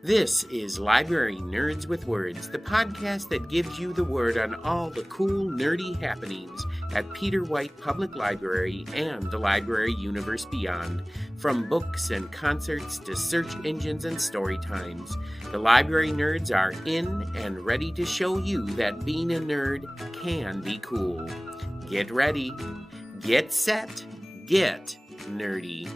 This is Library Nerds with Words, the podcast that gives you the word on all the cool, nerdy happenings at Peter White Public Library and the library universe beyond. From books and concerts to search engines and story times, the Library Nerds are in and ready to show you that being a nerd can be cool. Get ready, get set, get nerdy.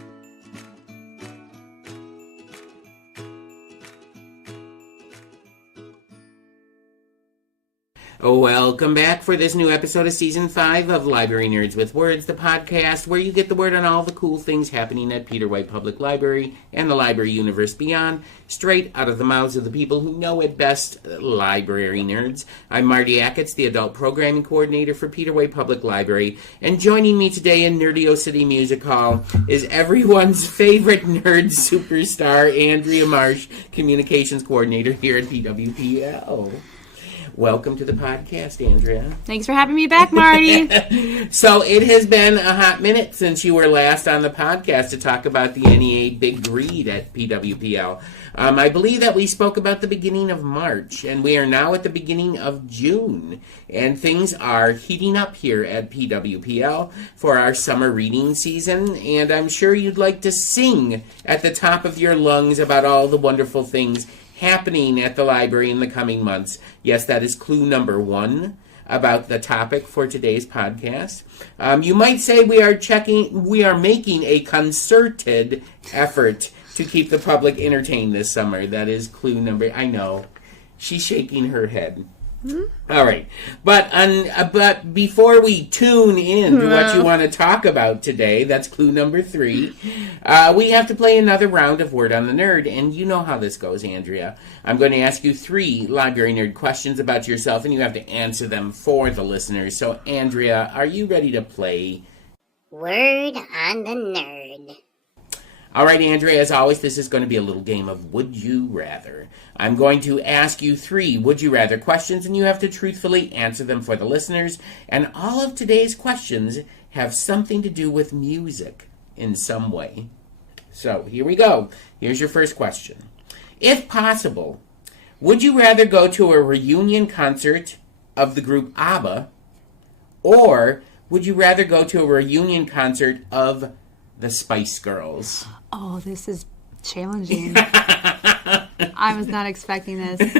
Welcome back for this new episode of Season 5 of Library Nerds with Words, the podcast where you get the word on all the cool things happening at Peter White Public Library and the library universe beyond, straight out of the mouths of the people who know it best, library nerds. I'm Marty Achatz, the Adult Programming Coordinator for Peter White Public Library, and joining me today in Nerdio City Music Hall is everyone's favorite nerd superstar, Andrea Marsh, Communications Coordinator here at PWPL. Welcome to the podcast, Andrea. Thanks for having me back, Marty. So it has been a hot minute since you were last on the podcast to talk about the NEA Big Read at PWPL. I believe that we spoke about the beginning of March, and we are now at the beginning of June. And things are heating up here at PWPL for our summer reading season, and I'm sure you'd like to sing at the top of your lungs about all the wonderful things happening at the library in the coming months. Yes, that is clue number 1 about the topic for today's podcast. You might say we are making a concerted effort to keep the public entertained this summer. That is clue number. I know she's shaking her head. All right, but before we tune in to what you want to talk about today, that's clue number 3, we have to play another round of Word on the Nerd, and you know how this goes, Andrea. I'm going to ask you 3 library nerd questions about yourself, and you have to answer them for the listeners. So, Andrea, are you ready to play Word on the Nerd? All right, Andrea, as always, this is going to be a little game of Would You Rather. I'm going to ask you 3 Would You Rather questions, and you have to truthfully answer them for the listeners. And all of today's questions have something to do with music in some way. So, here we go. Here's your first question. If possible, would you rather go to a reunion concert of the group ABBA, or would you rather go to a reunion concert of the Spice Girls? Oh, this is challenging. I was not expecting this.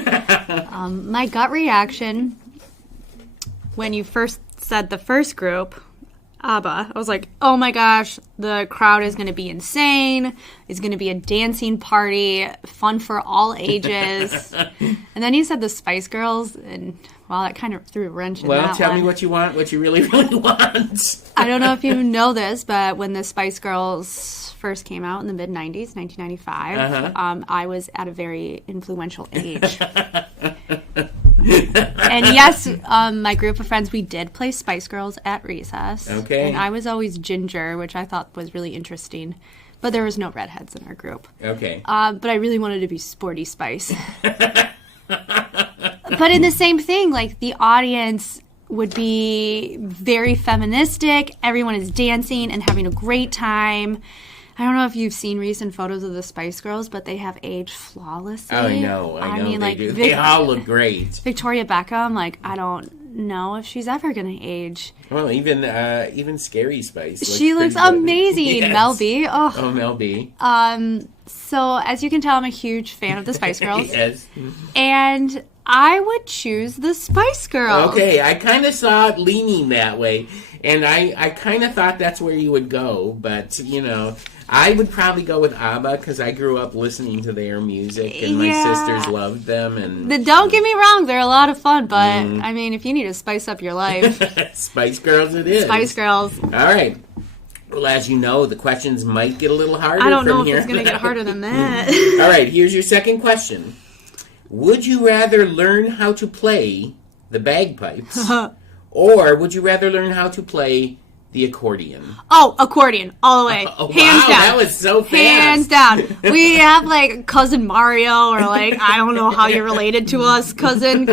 My gut reaction when you first said the first group, ABBA, I was like, oh my gosh, the crowd is going to be insane. It's going to be a dancing party, fun for all ages. And then you said the Spice Girls, and well, that kind of threw a wrench in that one. Well, tell me what you want, what you really, really want. I don't know if you know this, but when the Spice Girls first came out in the mid-90s, 1995, I was at a very influential age. And yes, my group of friends, we did play Spice Girls at recess. Okay. And I was always Ginger, which I thought was really interesting. But there was no redheads in our group. Okay. But I really wanted to be Sporty Spice. But in the same thing, like, the audience would be very feministic. Everyone is dancing and having a great time. I don't know if you've seen recent photos of the Spice Girls, but they have aged flawlessly. I know. I mean, they like, do. They all look great. Victoria Beckham, like, I don't know if she's ever going to age. Well, even Scary Spice. She looks amazing. Yes. Mel B. Oh, Mel B. So, as you can tell, I'm a huge fan of the Spice Girls. Yes. And I would choose the Spice Girls. Okay, I kind of saw it leaning that way, and I kind of thought that's where you would go, but, you know, I would probably go with ABBA because I grew up listening to their music, and my sisters loved them. And don't get me wrong, they're a lot of fun, but, I mean, if you need to spice up your life. Spice Girls it is. Spice Girls. All right. Well, as you know, the questions might get a little harder. I don't know if it's going to get harder than that. All right, here's your second question. Would you rather learn how to play the bagpipes, or would you rather learn how to play The accordion. Oh, accordion, all the way. Oh, Hands wow, down. that was so fast. Hands down. We have like cousin Mario, or like, I don't know how you're related to us, cousin.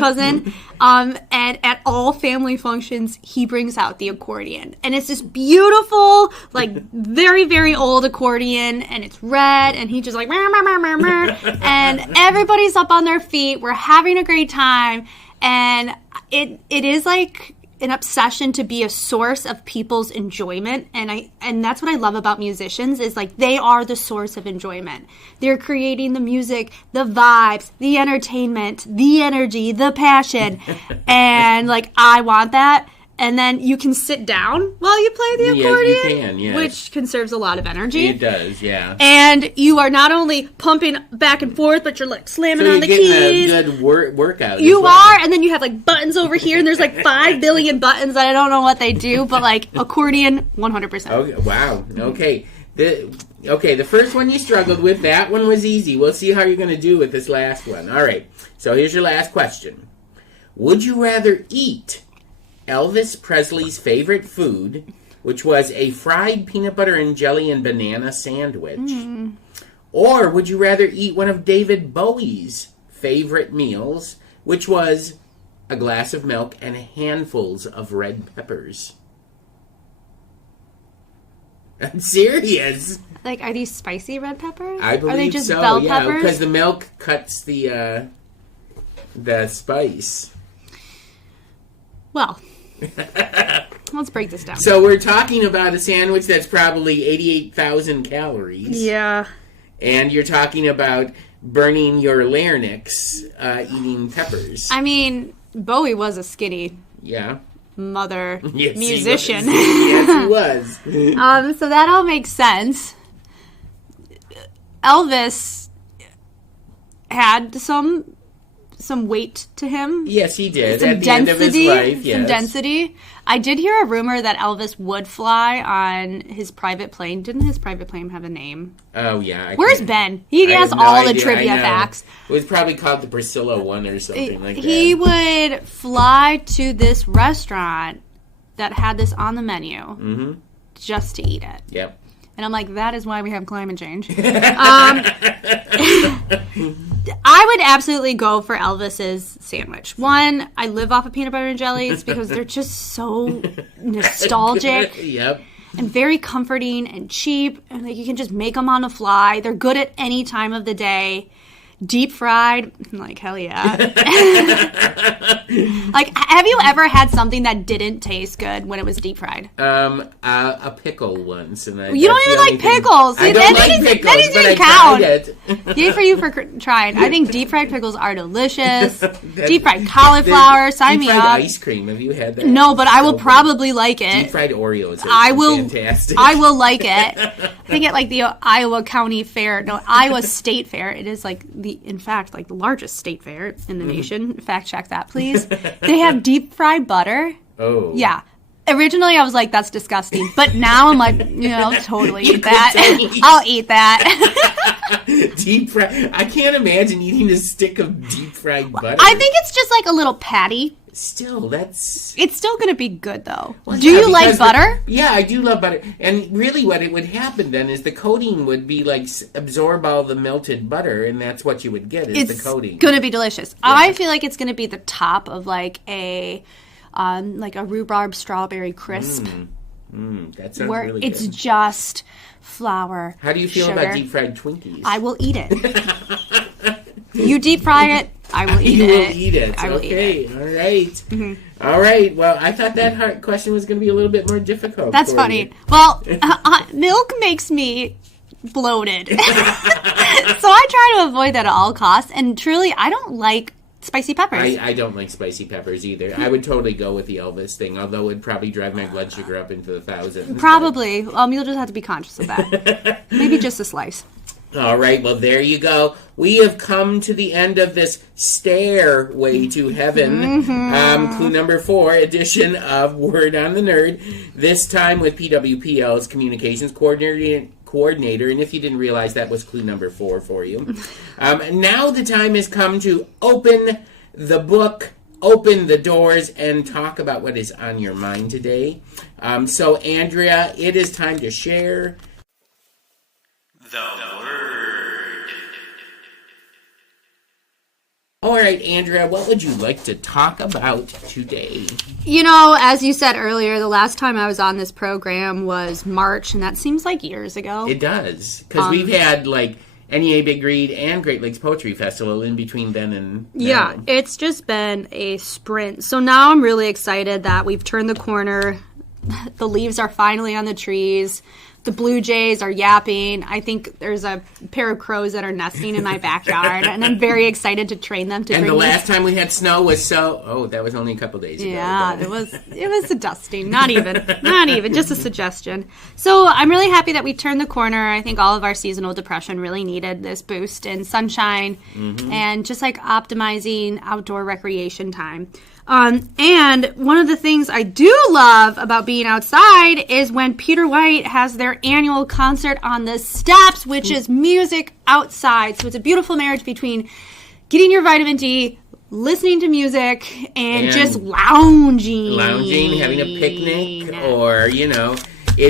And at all family functions, he brings out the accordion. And it's this beautiful, like very, very old accordion, and it's red, and he just like, and everybody's up on their feet. We're having a great time. And it is like an obsession to be a source of people's enjoyment, and that's what I love about musicians, is like they are the source of enjoyment. They're creating the music, the vibes, the entertainment, the energy, the passion, and like I want that. And then you can sit down while you play the accordion, you can, yes. which conserves a lot of energy. It does, yeah. And you are not only pumping back and forth, but you're like slamming on the keys. So you're getting a good workout. You are, and then you have like buttons over here, and there's like 5 billion buttons that I don't know what they do, but like accordion, 100%. Okay, wow. Okay. The first one you struggled with, that one was easy. We'll see how you're going to do with this last one. All right. So here's your last question. Would you rather eat Elvis Presley's favorite food, which was a fried peanut butter and jelly and banana sandwich, or would you rather eat one of David Bowie's favorite meals, which was a glass of milk and handfuls of red peppers? I'm serious. Like, are these spicy red peppers? I believe are they just so, bell yeah, peppers? because the milk cuts the spice. Well, let's break this down. So we're talking about a sandwich that's probably 88,000 calories. Yeah. And you're talking about burning your larynx eating peppers. I mean, Bowie was a skinny Yeah. mother Yes, musician. He was. Yes, he was. So that all makes sense. Elvis had some weight to him. Yes, he did. Some At the density, end of his life, yes. Some density. I did hear a rumor that Elvis would fly on his private plane. Didn't his private plane have a name? Oh, yeah. Where's Ben? He I has have no all the idea. trivia I know. facts. It was probably called the Priscilla one or something like that. He would fly to this restaurant that had this on the menu just to eat it. Yep. And I'm like, that is why we have climate change. I would absolutely go for Elvis's sandwich. One, I live off of peanut butter and jellies because they're just so nostalgic. Yep. And very comforting and cheap. And like, you can just make them on the fly. They're good at any time of the day. Deep fried, I'm like, hell yeah. Like, have you ever had something that didn't taste good when it was deep fried? A pickle once. And You don't even like pickles. I don't like pickles, that but I doesn't count. tried it. Yay for you for trying. I think deep fried pickles are delicious. Deep fried cauliflower, sign me Deep fried up. ice cream, have you had that? No, but I will So probably like it. Deep fried Oreos are fantastic. I will like it. I think at like the Iowa County Fair, no, Iowa State Fair, it is like in fact, like the largest state fair in the nation. Fact check that, please. They have deep fried butter. Oh. Yeah. Originally, I was like, that's disgusting. But now I'm like, totally eat that. I'll eat that. Deep fried. I can't imagine eating a stick of deep fried butter. I think it's just like a little patty. Still, that's... It's still going to be good, though. Well, Do yeah, you like because butter? Yeah, I do love butter. And really what it would happen then is the coating would be like absorb all the melted butter, and that's what you would get is the coating. It's going to be delicious. Yeah. I feel like it's going to be the top of like a rhubarb strawberry crisp. That sounds where really it's good. just flour. How do you feel sugar. about deep fried Twinkies? I will eat it. You deep fry it, I will eat you it. will eat it. I will eat it. All right. All right. Well, I thought that question was going to be a little bit more difficult. That's for funny. you. Well, milk makes me bloated. So I try to avoid that at all costs. And truly, I don't like spicy peppers. I don't like spicy peppers either. I would totally go with the Elvis thing, although it would probably drive my blood sugar up into the thousands. Probably. You'll just have to be conscious of that. Maybe just a slice. All right, well, there you go. We have come to the end of this Stairway to Heaven, clue number 4 edition of Word on the Nerd, this time with PWPL's Communications Coordinator, and if you didn't realize, that was clue number 4 for you. Now the time has come to open the book open the doors and talk about what is on your mind today. So, Andrea, it is time to share the word. All right, Andrea, what would you like to talk about today? You know, as you said earlier, the last time I was on this program was March, and that seems like years ago. It does, because we've had, like, NEA Big Read and Great Lakes Poetry Festival in between then and now. Yeah, it's just been a sprint. So now I'm really excited that we've turned the corner. The leaves are finally on the trees. The blue jays are yapping. I think there's a pair of crows that are nesting in my backyard, and I'm very excited to train them to. And bring the last time we had snow was that was only a couple days ago. Yeah, it was a dusting. Not even, just a suggestion. So I'm really happy that we turned the corner. I think all of our seasonal depression really needed this boost in sunshine and just like optimizing outdoor recreation time. And one of the things I do love about being outside is when Peter White has their annual concert on the steps, which is music outside. So it's a beautiful marriage between getting your vitamin D, listening to music, and just lounging. Lounging, having a picnic, or,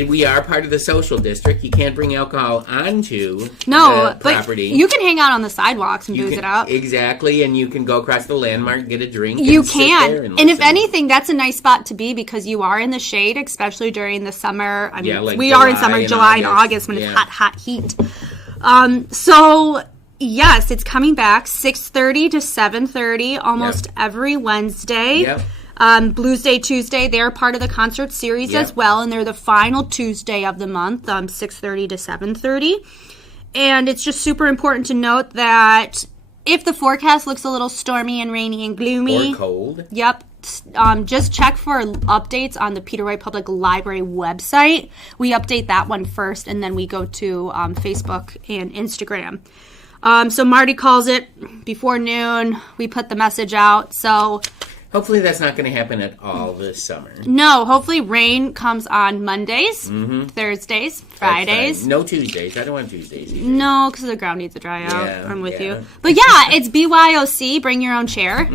we are part of the social district. You can't bring alcohol onto the property. But you can hang out on the sidewalks and booze it up. Exactly, and you can go across the landmark, get a drink. You can. And if anything, that's a nice spot to be because you are in the shade, especially during the summer. I mean, we are in summer, July and August when it's hot heat. So, yes, it's coming back 6:30 to 7:30 almost every Wednesday. Yep. Blues Day Tuesday, they're part of the concert series as well, and they're the final Tuesday of the month, 6:30 to 7:30. And it's just super important to note that if the forecast looks a little stormy and rainy and gloomy, or cold, just check for updates on the Peter White Public Library website. We update that one first, and then we go to Facebook and Instagram. So Marty calls it before noon. We put the message out. So hopefully that's not going to happen at all this summer. No, hopefully rain comes on Mondays, Thursdays, Fridays. No Tuesdays. I don't want Tuesdays either. No, because the ground needs to dry out. Yeah, I'm with you. But yeah, it's BYOC, bring your own chair,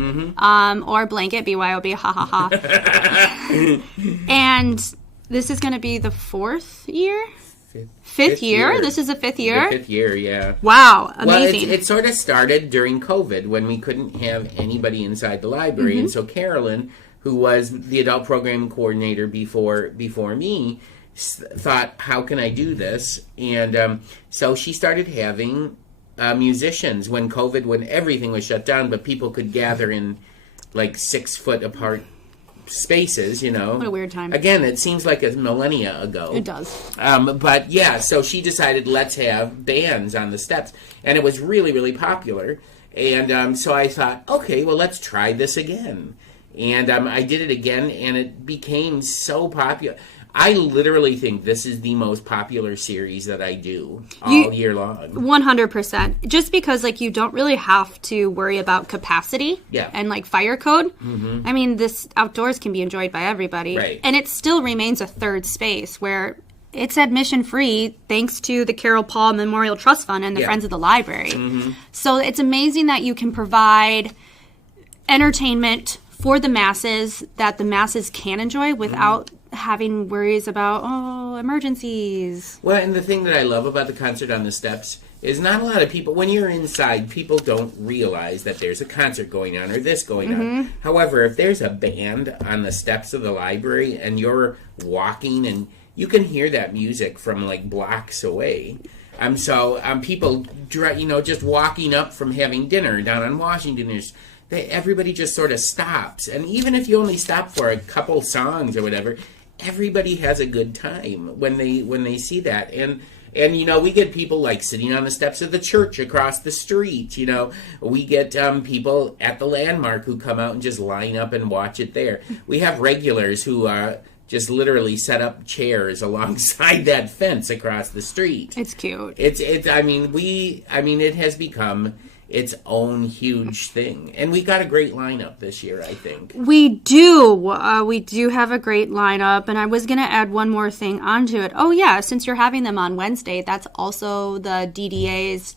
or blanket, BYOB, ha ha ha. And this is going to be the fifth year? Fifth year? This is the fifth year? The fifth year, yeah. Wow, amazing. Well, it sort of started during COVID when we couldn't have anybody inside the library. And so Carolyn, who was the adult program coordinator before me, thought, how can I do this? And so she started having musicians when everything was shut down, but people could gather in like 6 foot apart spaces, What a weird time. Again, it seems like a millennia ago. It does. But yeah, so she decided, let's have bands on the steps. And it was really, really popular. And so I thought, okay, well, let's try this again. And I did it again, and it became so popular. I literally think this is the most popular series that I do all year long. 100%. Just because, you don't really have to worry about capacity and, fire code. I mean, this outdoors can be enjoyed by everybody. Right. And it still remains a third space where it's admission free thanks to the Carol Paul Memorial Trust Fund and the Friends of the Library. So it's amazing that you can provide entertainment for the masses that the masses can enjoy without having worries about, emergencies. Well, and the thing that I love about the concert on the steps is not a lot of people, when you're inside, people don't realize that there's a concert going on or this going on. However, if there's a band on the steps of the library and you're walking and you can hear that music from blocks away. So people, just walking up from having dinner down on Washington, everybody just sort of stops. And even if you only stop for a couple songs or whatever, everybody has a good time when they see that. And we get people sitting on the steps of the church across the street. We get people at the landmark who come out and just line up and watch it there. We have regulars who just literally set up chairs alongside that fence across the street. It's cute. It has become its own huge thing. And we got a great lineup this year, I think. We do. We do have a great lineup. And I was going to add one more thing onto it. Oh, yeah, since you're having them on Wednesday, that's also the DDA's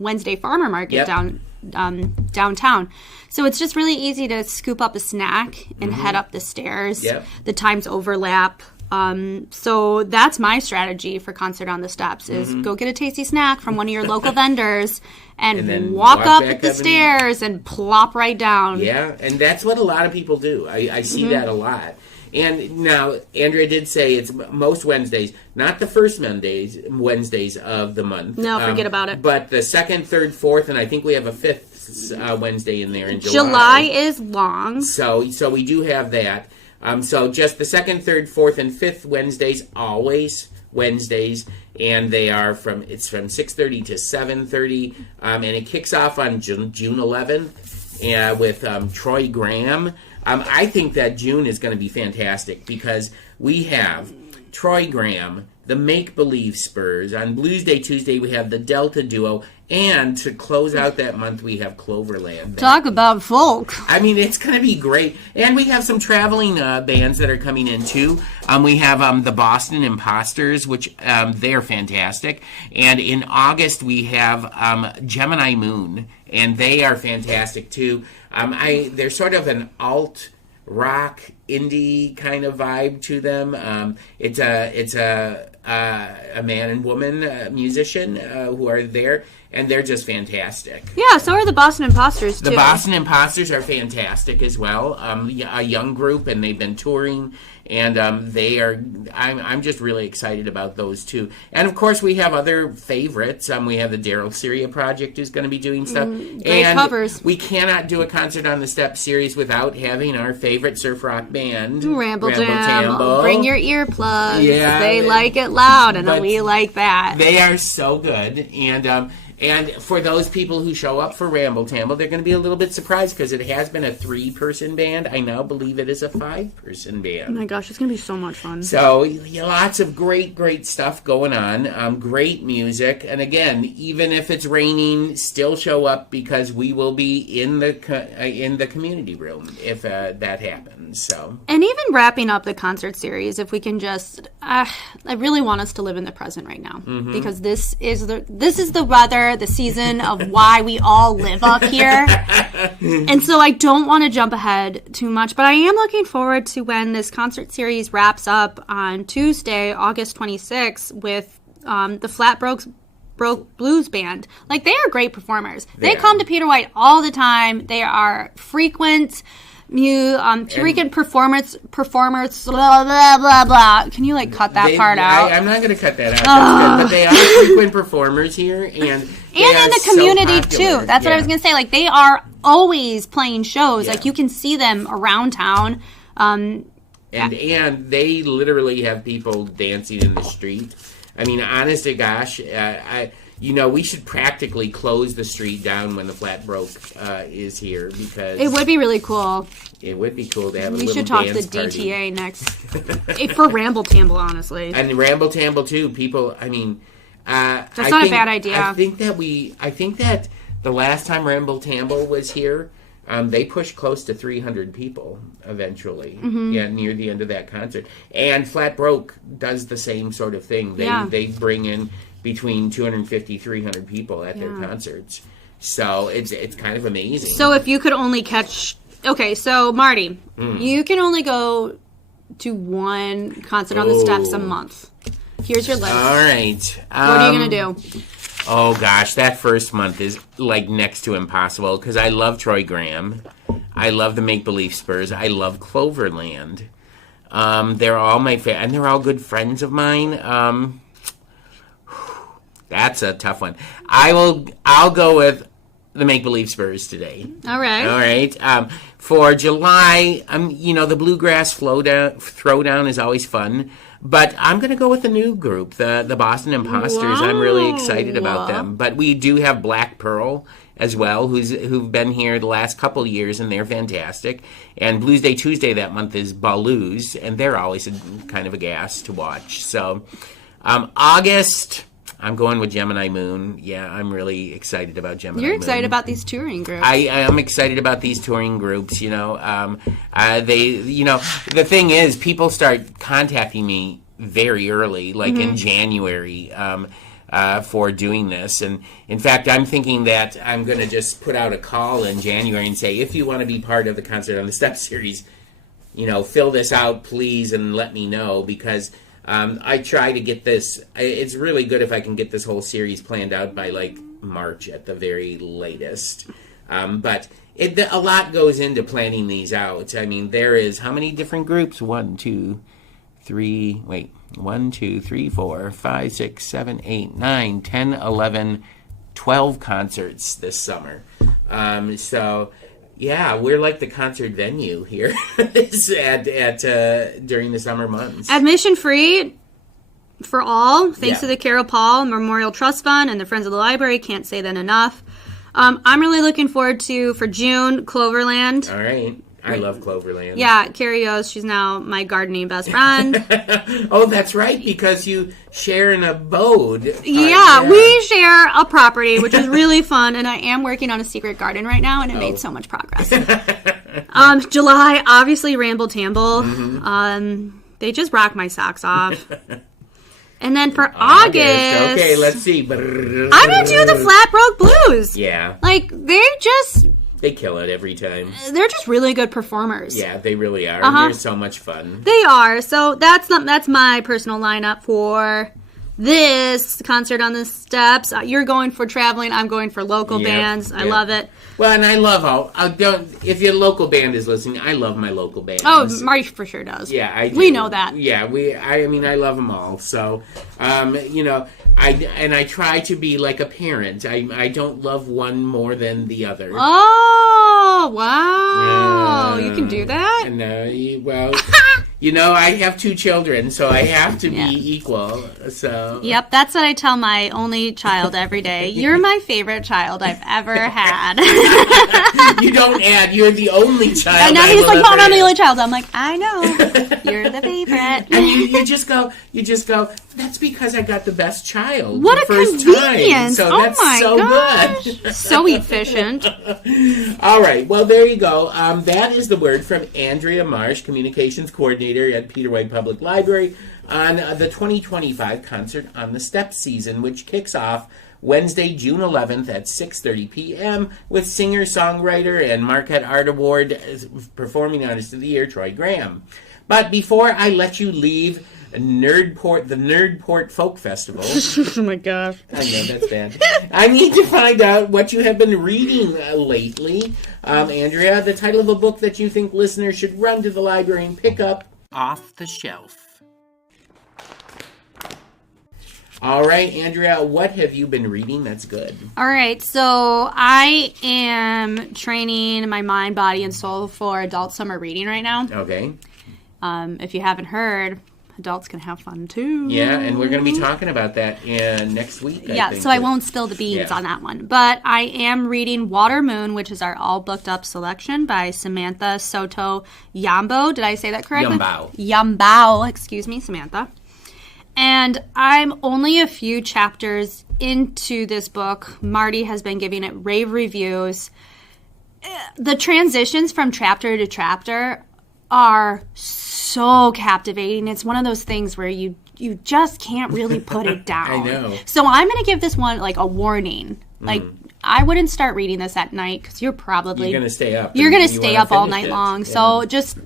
Wednesday Farmer Market down downtown. So it's just really easy to scoop up a snack and head up the stairs. Yep. The times overlap. So that's my strategy for Concert on the Steps is go get a tasty snack from one of your local vendors and then walk up back the up stairs and plop right down. Yeah, and that's what a lot of people do. I see that a lot. And now, Andrea did say it's most Wednesdays, not the first Wednesdays of the month. No, forget about it. But the second, third, fourth, and I think we have a fifth Wednesday in there in July. July is long. So we do have that. So just the second, third, fourth, and fifth Wednesdays, always Wednesdays, and they are from 6:30 to 7:30, and it kicks off on June 11th with Troy Graham. I think that June is going to be fantastic because we have Troy Graham, the Make Believe Spurs. On Blues Day Tuesday, we have the Delta Duo. And to close out that month, we have Cloverland. Talk about folk. I mean, it's going to be great. And we have some traveling bands that are coming in, too. We have the Boston Imposters, which they're fantastic. And in August, we have Gemini Moon, and they are fantastic, too. They're sort of an alt rock indie kind of vibe to them. It's a man and woman musician who are there, and they're just fantastic. Yeah, so are the Boston Imposters, too. The Boston Imposters are fantastic as well. A young group, and they've been touring, and they are. I'm just really excited about those two. And of course, we have other favorites. We have the Daryl Syria Project who's going to be doing stuff. Great and covers. We cannot do a Concert on the Steps series without having our favorite surf rock band, Ramble Tamble. Bring your earplugs. Yeah, they like it loud, and but we like that. They are so good, and for those people who show up for Ramble Tamble, they're going to be a little bit surprised because it has been a 3-person band. I now believe it is a 5-person band. Oh my gosh, it's going to be so much fun. So lots of great stuff going on. Great music. And again, even if it's raining, still show up because we will be in the community room if that happens. So. And even wrapping up the concert series, if we can just, I really want us to live in the present right now because this is the weather, the season of why we all live up here. And so I don't want to jump ahead too much, but I am looking forward to when this concert series wraps up on Tuesday, August 26th with the Broke Blues Band. Like, they are great performers. They come to Peter White all the time. They are frequent performers, blah, blah, blah, blah. Can you, cut that part out? I'm not going to cut that out. That's good. But they are frequent performers here, and in the community, too. That's what I was going to say. They are always playing shows. Yeah. You can see them around town. And they literally have people dancing in the street. I mean, honest to gosh, we should practically close the street down when the Flat Broke is here because it would be really cool. It would be cool to have a we little should talk to dance DTA next for Ramble Tamble, honestly. And Ramble Tamble too. People, I mean, that's not a bad idea. I think that the last time Ramble Tamble was here, they pushed close to 300 people eventually. Near the end of that concert. And Flat Broke does the same sort of thing. They bring in between 250, 300 people at their concerts. So it's kind of amazing. So if you could only catch... Okay, so Marty, you can only go to one concert on the steps a month. Here's your list. All right. What are you going to do? Oh, gosh, that first month is next to impossible because I love Troy Graham. I love the Make Believe Spurs. I love Cloverland. They're all my favorite, and they're all good friends of mine. That's a tough one. I'll go with the Make Believe Spurs today. All right. For July, the Bluegrass Throwdown is always fun. But I'm going to go with the new group, the Boston Imposters. I'm really excited about them. But we do have Black Pearl as well, who've been here the last couple of years, and they're fantastic. And Blues Day Tuesday that month is Baloo's, and they're always kind of a gas to watch. So August... I'm going with Gemini Moon. Yeah, I'm really excited about Gemini Moon. You're excited about these touring groups. I am excited about these touring groups, the thing is, people start contacting me very early, in January. for doing this. And in fact, I'm thinking that I'm going to just put out a call in January and say, if you want to be part of the Concert on the Steps series, fill this out, please, and let me know, because I try to get this. It's really good if I can get this whole series planned out by like March at the very latest. But a lot goes into planning these out. I mean, there is how many different groups? 1, 2, 3, 4, 5, 6, 7, 8, 9, 10, 11, 12 concerts this summer. So, yeah, we're like the concert venue here during the summer months. Admission free for all, thanks to the Carol Paul Memorial Trust Fund and the Friends of the Library. Can't say that enough. I'm really looking forward to, for June, Cloverland. All right. I love Cloverland. Yeah, Carrie O's. She's now my gardening best friend. Oh, that's right, because you share an abode. Yeah, we share a property, which is really fun, and I am working on a secret garden right now, and it made so much progress. July, obviously, Ramble Tamble. Mm-hmm. They just rock my socks off. And then for August... Okay, let's see. I'm going to do the Flat Broke Blues. Yeah. Like, they kill it every time. They're just really good performers. Yeah, they really are. They're so much fun. They are. So that's my personal lineup for this Concert on the Steps. You're going for traveling. I'm going for local bands. I love it. Well, and I love if your local band is listening, I love my local bands. Oh, Marty for sure does. Yeah, I do. We know that. Yeah, I love them all. So, I try to be like a parent. I don't love one more than the other. Oh, wow. You can do that? No, well... I have 2 children, so I have to be equal. So. Yep, that's what I tell my only child every day. You're my favorite child I've ever had. You don't add. You're the only child. And now he's like, Mom, I'm the only child. I'm like, I know. You're the favorite. And you just go, that's because I got the best child. What the a first convenience. Time. So that's my so gosh. Good. So efficient. All right. Well, there you go. That is the word from Andrea Marsh, Communications Coordinator at Peter White Public Library, on the 2025 Concert on the Steps season, which kicks off Wednesday, June 11th at 6:30 p.m. with singer-songwriter and Marquette Art Award Performing Artist of the Year, Troy Graham. But before I let you leave the Nerdport Folk Festival... Oh my gosh. I know, that's bad. I need to find out what you have been reading lately. Andrea, the title of a book that you think listeners should run to the library and pick up off the shelf. All right, Andrea, what have you been reading that's good? All right, so I am training my mind, body, and soul for adult summer reading right now. Okay. If you haven't heard, adults can have fun too. Yeah, and we're going to be talking about that next week, I think. So I won't spill the beans on that one. But I am reading Water Moon, which is our all booked up selection by Samantha, Sotto, Yambao. Did I say that correctly? Yambao, excuse me, Samantha. And I'm only a few chapters into this book. Marty has been giving it rave reviews. The transitions from chapter to chapter are so captivating. It's one of those things where you just can't really put it down. I know. So I'm going to give this one like a warning. Like, I wouldn't start reading this at night because you're going to stay up. You're going to stay up all night long. Yeah. So just...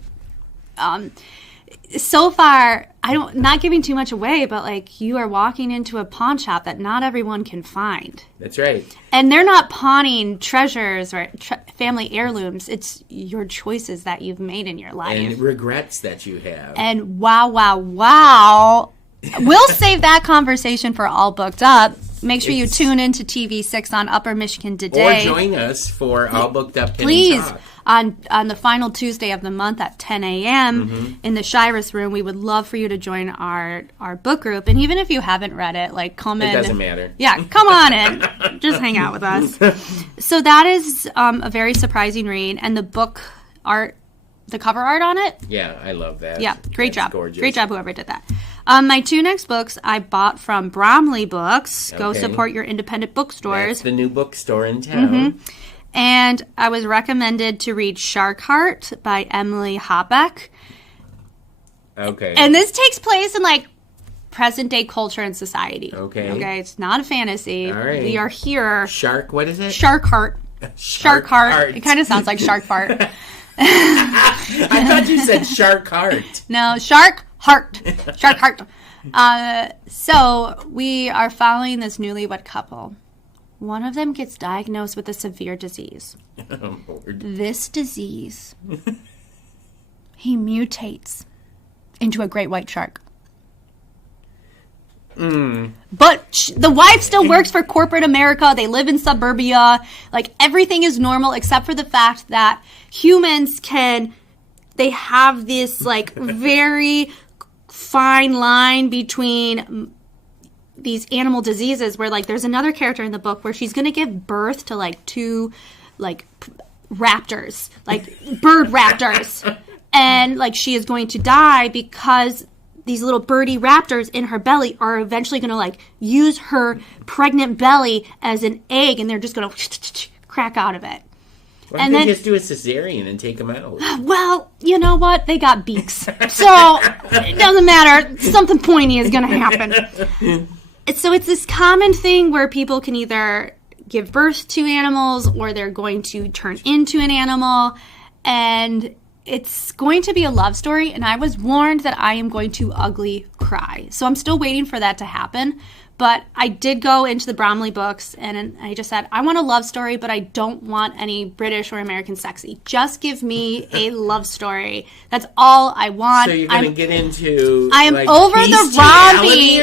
so far, not giving too much away, but like you are walking into a pawn shop that not everyone can find. That's right. And they're not pawning treasures or family heirlooms. It's your choices that you've made in your life. And regrets that you have. And wow. We'll save that conversation for All Booked Up. Make sure you tune into TV6 on Upper Michigan today. Or join us for All Booked Up. Please. On the final Tuesday of the month at 10 a.m. in the Shirus room. We would love for you to join our book group. And even if you haven't read it, like come in. It doesn't matter. Yeah, come on in. Just hang out with us. So that is a very surprising read. And the book art, the cover art on it. Yeah, I love that. Yeah, great job. Gorgeous. Great job whoever did that. My 2 next books I bought from Bromley Books. Go support your independent bookstores. That's the new bookstore in town. And I was recommended to read Shark Heart by Emily Habeck. Okay. And this takes place in like present day culture and society. Okay, it's not a fantasy. All right. We are here. Shark, what is it? Shark Heart. Shark Heart. It kind of sounds like Shark Fart. I thought you said Shark Heart. No, Shark Heart. Shark Heart. So we are following this newlywed couple. One of them gets diagnosed with a severe disease. Oh, Lord. This disease, he mutates into a great white shark. But the wife still works for corporate America. They live in suburbia. Like, everything is normal except for the fact that humans they have this, like, very fine line between these animal diseases where, like, there's another character in the book where she's going to give birth to, like, two, like, raptors, like, bird raptors. And, like, she is going to die because these little birdie raptors in her belly are eventually going to, like, use her pregnant belly as an egg, and they're just going to crack out of it. Why don't they just do a cesarean and take them out? Well, you know what? They got beaks. So it doesn't matter. Something pointy is going to happen. So it's this common thing where people can either give birth to animals or they're going to turn into an animal. And it's going to be a love story, and I was warned that I am going to ugly cry. So I'm still waiting for that to happen. But I did go into the Bromley books, and I just said, I want a love story, but I don't want any British or American sexy. Just give me a love story. That's all I want. So you're going to get into, I am, like, over the Robbie.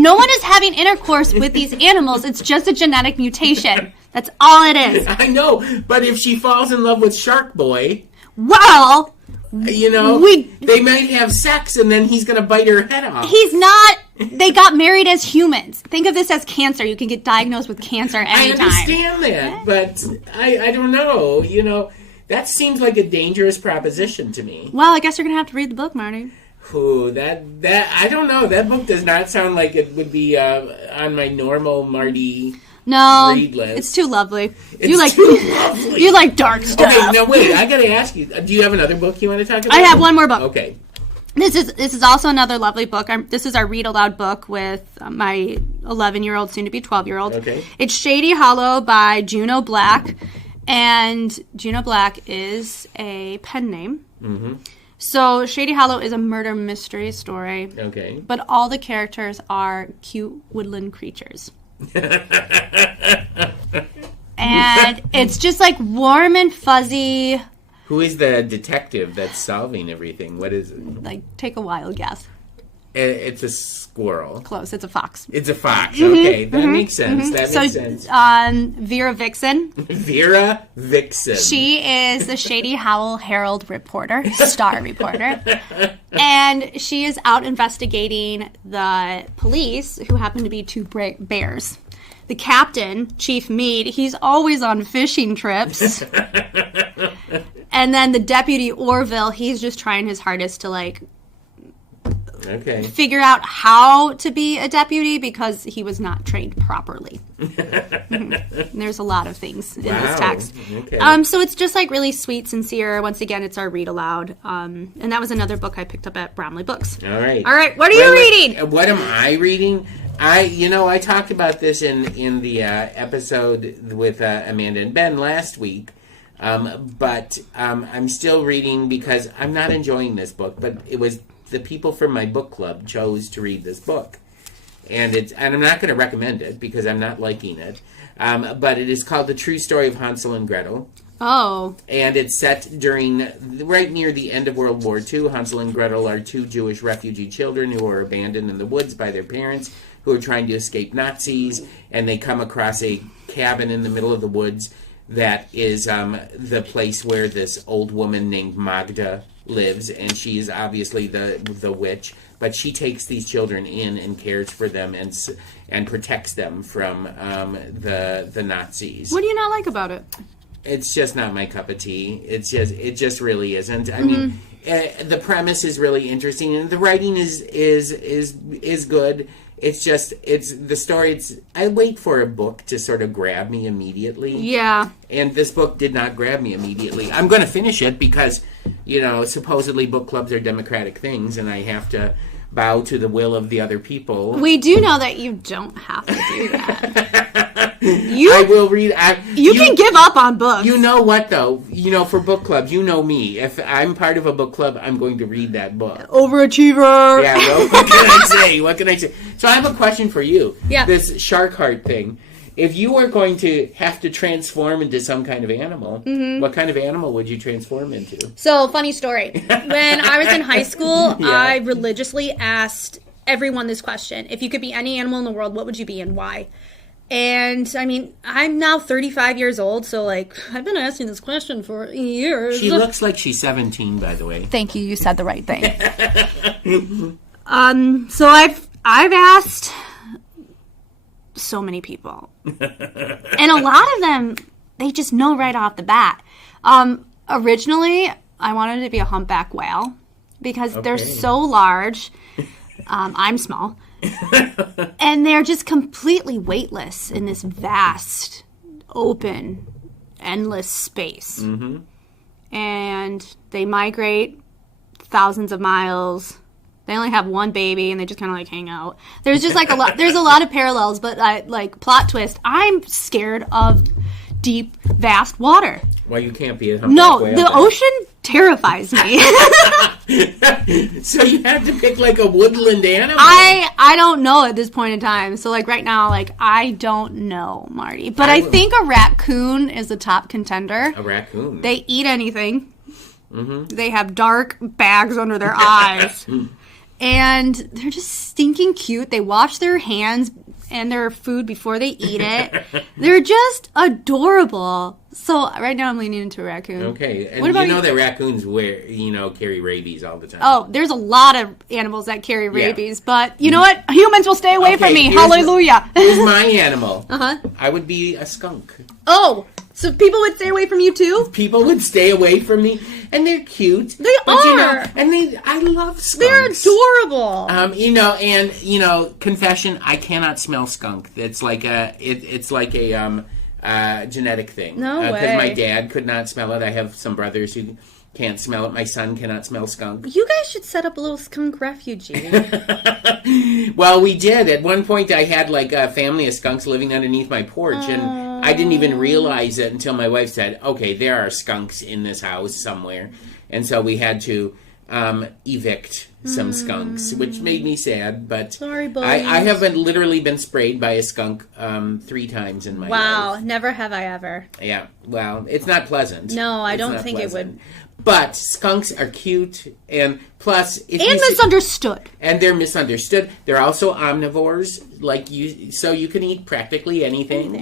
No one is having intercourse with these animals. It's just a genetic mutation. That's all it is. I know, but if she falls in love with Shark Boy, well, you know, they might have sex and then he's going to bite her head off. He's not. They got married as humans. Think of this as cancer. You can get diagnosed with cancer anytime. I understand that, but I don't know. You know, that seems like a dangerous proposition to me. Well, I guess you're going to have to read the book, Marty. Ooh, that I don't know. That book does not sound like it would be on my normal Marty read list. It's too lovely. It's too lovely. You like dark stuff. Okay, now wait. I got to ask you. Do you have another book you want to talk about? I have one more book. Okay. This is also another lovely book. This is our read aloud book with my 11-year-old, soon to be 12-year-old. Okay. It's Shady Hollow by Juneau Black, and Juneau Black is a pen name. Mm-hmm. So Shady Hollow is a murder mystery story. Okay. But all the characters are cute woodland creatures. And it's just like warm and fuzzy. Who is the detective that's solving everything? What is it? Like, take a wild guess. It's a squirrel. Close. It's a fox. It's a fox. Okay, that makes sense. That makes sense. Vera Vixen. Vera Vixen. She is the Shady Howell Herald reporter, star reporter. And she is out investigating the police, who happen to be two bears. The captain, Chief Meade, he's always on fishing trips. And then the deputy, Orville, he's just trying his hardest to, like, figure out how to be a deputy because he was not trained properly. There's a lot of things in this text. Okay. So it's just, like, really sweet, sincere. Once again, it's our read aloud. And that was another book I picked up at Bromley Books. All right. What are you reading? What am I reading? I talked about this in the episode with Amanda and Ben last week. But I'm still reading because I'm not enjoying this book. But it was the people from my book club chose to read this book, and I'm not going to recommend it because I'm not liking it. But it is called The True Story of Hansel and Gretel. Oh. And it's set right near the end of World War II. Hansel and Gretel are two Jewish refugee children who are abandoned in the woods by their parents, who are trying to escape Nazis, and they come across a cabin in the middle of the woods that is the place where this old woman named Magda lives, and she is obviously the witch, but she takes these children in and cares for them and protects them from the Nazis. What do you not like about it? It's just not my cup of tea. It just really isn't. I mean, the premise is really interesting, and the writing is good. It's the story. I wait for a book to sort of grab me immediately. Yeah. And this book did not grab me immediately. I'm going to finish it because, supposedly book clubs are democratic things, and I have to. bow to the will of the other people. We do know that you don't have to do that. I will read. You can give up on books. You know what, though? For book clubs, you know me. If I'm part of a book club, I'm going to read that book. Overachiever. Yeah, well, what can I say? What can I say? So I have a question for you. Yeah. This shark heart thing. If you were going to have to transform into some kind of animal, what kind of animal would you transform into? So, funny story. When I was in high school, Yeah. I religiously asked everyone this question. If you could be any animal in the world, what would you be and why? And, I mean, I'm now 35 years old, so, I've been asking this question for years. She looks like she's 17, by the way. Thank you. You said the right thing. So I've asked so many people. And a lot of them, they just know right off the bat. Originally, I wanted to be a humpback whale because they're so large. I'm small. And they're just completely weightless in this vast, open, endless space. Mm-hmm. And they migrate thousands of miles. They only have one baby, and they just kind of hang out. There's just a lot. There's a lot of parallels, but plot twist. I'm scared of deep, vast water. Well, you can't be a humpback whale. No, the ocean terrifies me. So you have to pick a woodland animal. I don't know at this point in time. So right now, I don't know, Marty. But I think a raccoon is a top contender. A raccoon. They eat anything. Mm-hmm. They have dark bags under their eyes. And they're just stinking cute. They wash their hands and their food before they eat it. They're just adorable. So right now I'm leaning into a raccoon. Okay. And what about you? That raccoons carry rabies all the time. Oh, there's a lot of animals that carry rabies. But you know what? Humans will stay away from me. Hallelujah. Here's my animal. Uh-huh. I would be a skunk. Oh, so people would stay away from you too? People would stay away from me. And they're cute. They are. I love skunks. They're adorable. Confession, I cannot smell skunk. It's like a genetic thing. No way. Because my dad could not smell it. I have some brothers who can't smell it. My son cannot smell skunk. You guys should set up a little skunk refugee. Well, we did. At one point, I had a family of skunks living underneath my porch, and I didn't even realize it until my wife said, okay, there are skunks in this house somewhere. And so we had to evict some skunks, which made me sad. But sorry, boys. I have literally been sprayed by a skunk 3 times in my life. Wow, never have I ever. Yeah, well, it's not pleasant. No, I don't think it would. But skunks are cute, and plus... misunderstood. And they're misunderstood. They're also omnivores, so you can eat practically anything,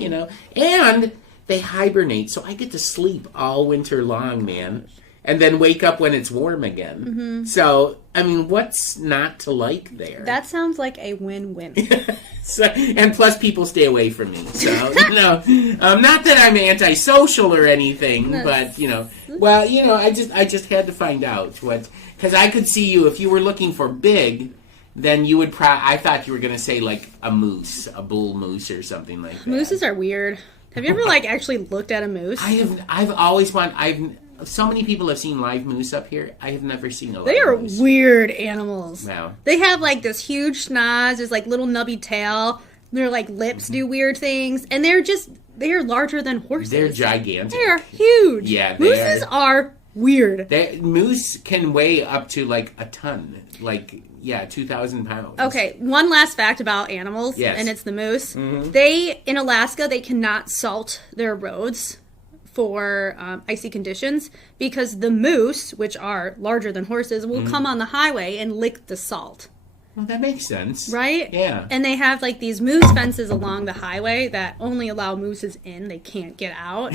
And they hibernate, so I get to sleep all winter long, man. And then wake up when it's warm again. Mm-hmm. So, what's not to like there? That sounds like a win-win. And plus, people stay away from me. So, not that I'm antisocial or anything, but, I just had to find out because I could see you, if you were looking for big, then you would I thought you were going to say, a moose, a bull moose or something like that. Mooses are weird. Have you ever, actually looked at a moose? I've always wanted, so many people have seen live moose up here. I have never seen a live moose. They are weird animals. Wow. They have this huge schnoz. There's little nubby tail. Their lips do weird things, and they're larger than horses. They're gigantic. They're huge. Yeah, mooses are weird. Moose can weigh up to a ton. 2,000 pounds. Okay, one last fact about animals, and it's the moose. Mm-hmm. In Alaska, they cannot salt their roads for icy conditions because the moose, which are larger than horses, will come on the highway and lick the salt. Well, that makes sense. Right? Yeah. And they have these moose fences along the highway that only allow mooses in. They can't get out.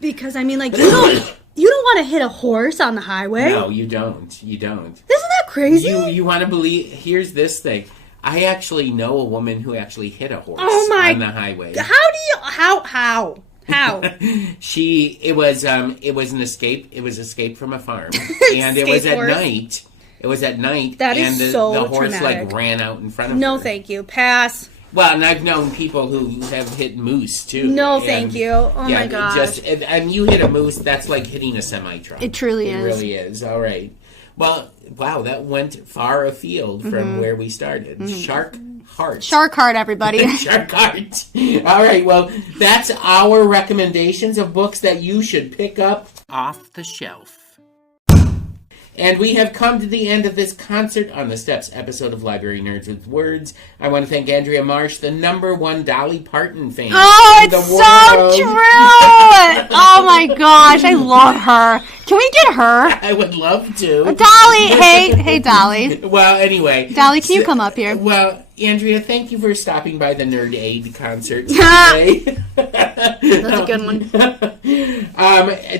Because, you don't want to hit a horse on the highway. No, you don't. You don't. Isn't that crazy? You want to believe... Here's this thing. I actually know a woman who actually hit a horse on the highway. How? It was an escape. It was escape from a farm, and it was at night. It was at night, that and is so the horse traumatic. ran out in front of her. No, thank you. Pass. Well, and I've known people who have hit moose too. No, thank you. Oh my gosh. And you hit a moose, that's like hitting a semi-truck. It truly is. It really is. All right. Well, wow, that went far afield from where we started. Shark Heart. Shark Heart, everybody. Shark Heart. All right, well, that's our recommendations of books that you should pick up off the shelf. And we have come to the end of this Concert on the Steps episode of Library Nerds with Words. I want to thank Andrea Marsh, the #1 Dolly Parton fan. Oh, it's so true! Oh my gosh, I love her. Can we get her? I would love to. Dolly, hey Dolly. Well, anyway. Dolly, can you come up here? Well, Andrea, thank you for stopping by the Nerd Aid concert today. That's a good one.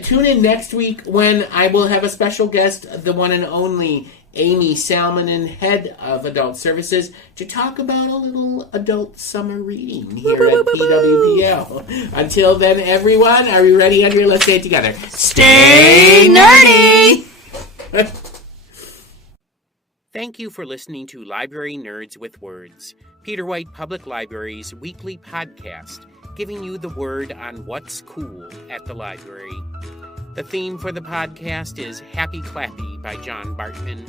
Tune in next week when I will have a special guest, the one and only Amy Salmonen, head of Adult Services, to talk about a little adult summer reading here at PWPL. Until then, everyone, are you ready, Andrea? Let's say it together. Stay nerdy! Thank you for listening to Library Nerds with Words, Peter White Public Library's weekly podcast, giving you the word on what's cool at the library. The theme for the podcast is Happy Clappy by John Bartman,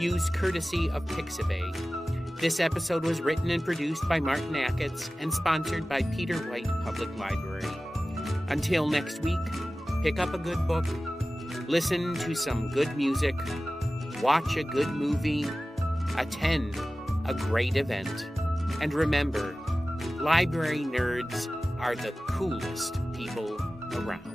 used courtesy of Pixabay. This episode was written and produced by Martin Acketts and sponsored by Peter White Public Library. Until next week, pick up a good book, listen to some good music, watch a good movie, attend a great event, and remember, library nerds are the coolest people around.